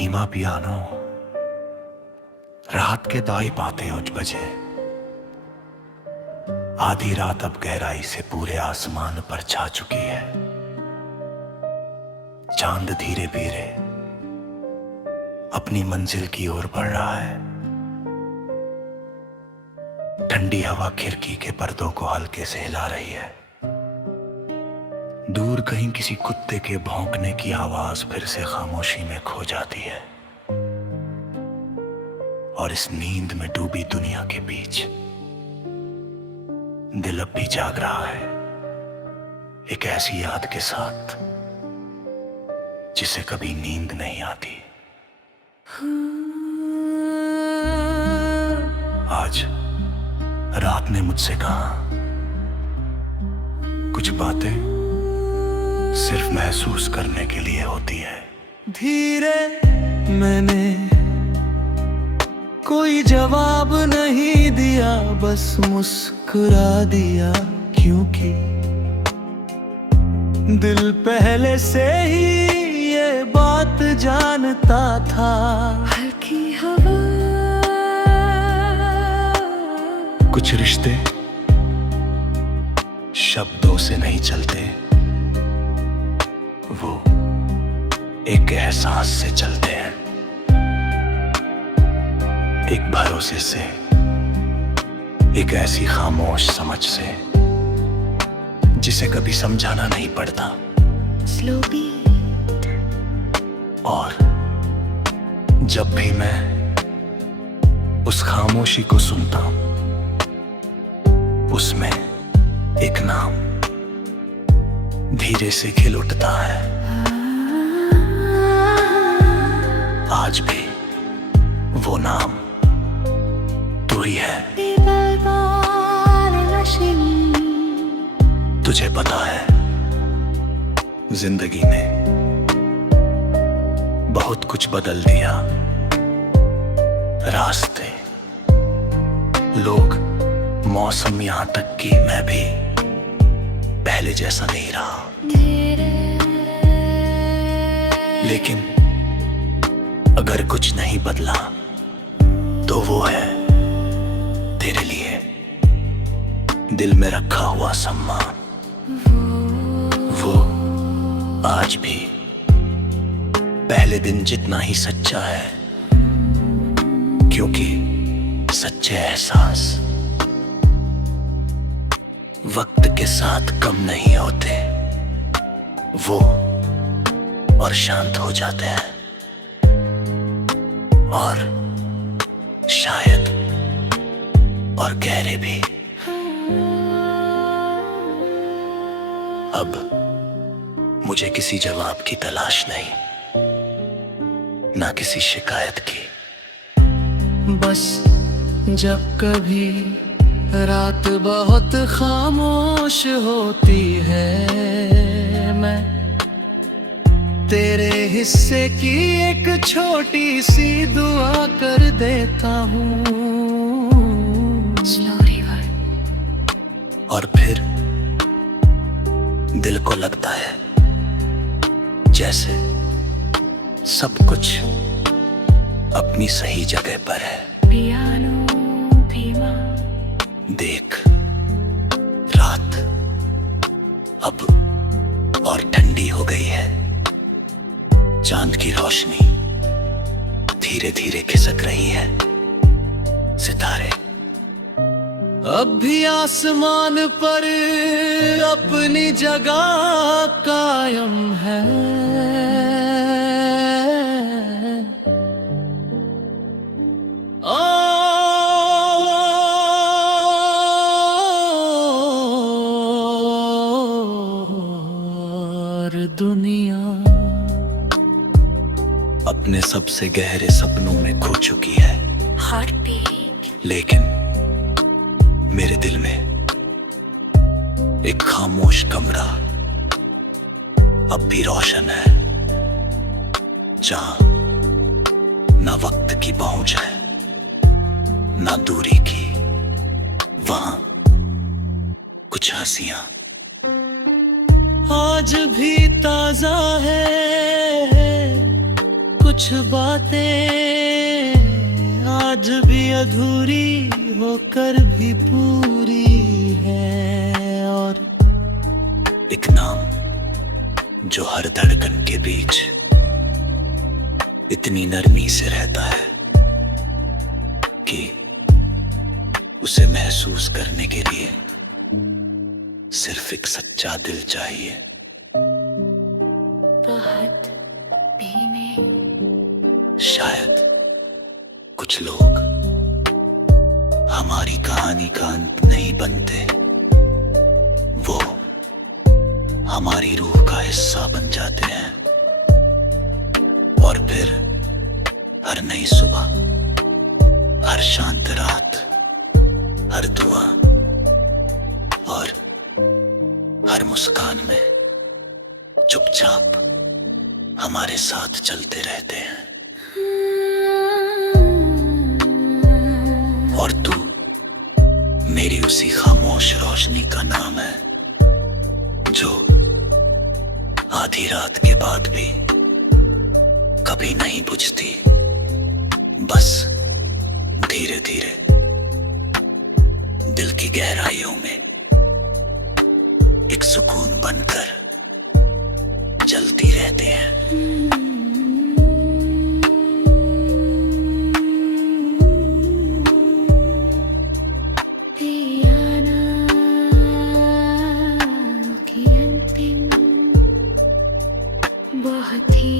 धीमा पियानो रात के दाई पाते उठ बजे। आधी रात अब गहराई से पूरे आसमान पर छा चुकी है। चांद धीरे धीरे अपनी मंजिल की ओर बढ़ रहा है। ठंडी हवा खिड़की के पर्दों को हल्के से हिला रही है। दूर कहीं किसी कुत्ते के भौंकने की आवाज फिर से खामोशी में खो जाती है। और इस नींद में डूबी दुनिया के बीच दिल अब भी जाग रहा है, एक ऐसी याद के साथ जिसे कभी नींद नहीं आती। आज रात ने मुझसे कहा, कुछ बातें सिर्फ महसूस करने के लिए होती है। धीरे मैंने कोई जवाब नहीं दिया, बस मुस्कुरा दिया, क्योंकि दिल पहले से ही ये बात जानता था। हल्की हवा कुछ रिश्ते शब्दों से नहीं चलते, वो एक एहसास से चलते हैं, एक भरोसे से, एक ऐसी खामोश समझ से जिसे कभी समझाना नहीं पड़ता। स्लो बीट और जब भी मैं उस खामोशी को सुनता हूं, उसमें एक नाम धीरे से खिल उठता है। आज भी वो नाम तू ही है। तुझे पता है, जिंदगी ने बहुत कुछ बदल दिया। रास्ते, लोग, मौसम, यहां तक कि मैं भी पहले जैसा नहीं रहा। लेकिन अगर कुछ नहीं बदला तो वो है तेरे लिए दिल में रखा हुआ सम्मान। वो आज भी पहले दिन जितना ही सच्चा है, क्योंकि सच्चे एहसास वक्त के साथ कम नहीं होते, वो और शांत हो जाते हैं, और शायद और गहरे भी। अब मुझे किसी जवाब की तलाश नहीं, ना किसी शिकायत की। बस जब कभी रात बहुत खामोश होती है, मैं तेरे हिस्से की एक छोटी सी दुआ कर देता हूँ। स्लो रिवर और फिर दिल को लगता है जैसे सब कुछ अपनी सही जगह पर है। पियानो धीमा, देख, रात अब और ठंडी हो गई है। चांद की रोशनी धीरे धीरे खिसक रही है। सितारे अब भी आसमान पर अपनी जगह कायम है। और दुनिया अपने सबसे गहरे सपनों में खो चुकी है। हार्ट बीट लेकिन मेरे दिल में एक खामोश कमरा अब भी रोशन है, जहां ना वक्त की पहुंच है, ना दूरी की। वहां कुछ हंसियां आज भी ताजा है, कुछ कुछ बातें आज भी अधूरी होकर भी पूरी है, और एक नाम जो हर धड़कन के बीच इतनी नरमी से रहता है कि उसे महसूस करने के लिए सिर्फ एक सच्चा दिल चाहिए। बहुत धीमे शायद कुछ लोग हमारी कहानी का अंत नहीं बनते, वो हमारी रूह का हिस्सा बन जाते हैं, और फिर हर नई सुबह, हर शांत रात, हर दुआ और हर मुस्कान में चुपचाप हमारे साथ चलते रहते हैं। और तू मेरी उसी खामोश रोशनी का नाम है जो आधी रात के बाद भी कभी नहीं बुझती, बस धीरे धीरे दिल की गहराइयों में एक सुकून बनकर जलती रहते हैं। बहुत ही